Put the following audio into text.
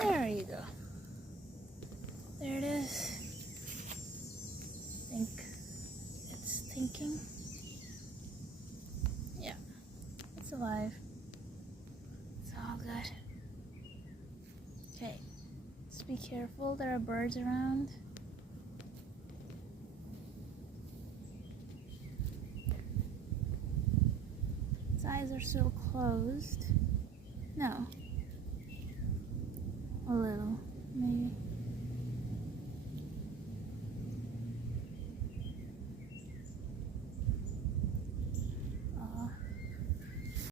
There you go. There it is. I think it's thinking. Yeah, it's alive. It's all good. Okay, just be careful. There are birds around. Its eyes are still closed. No. A little, maybe.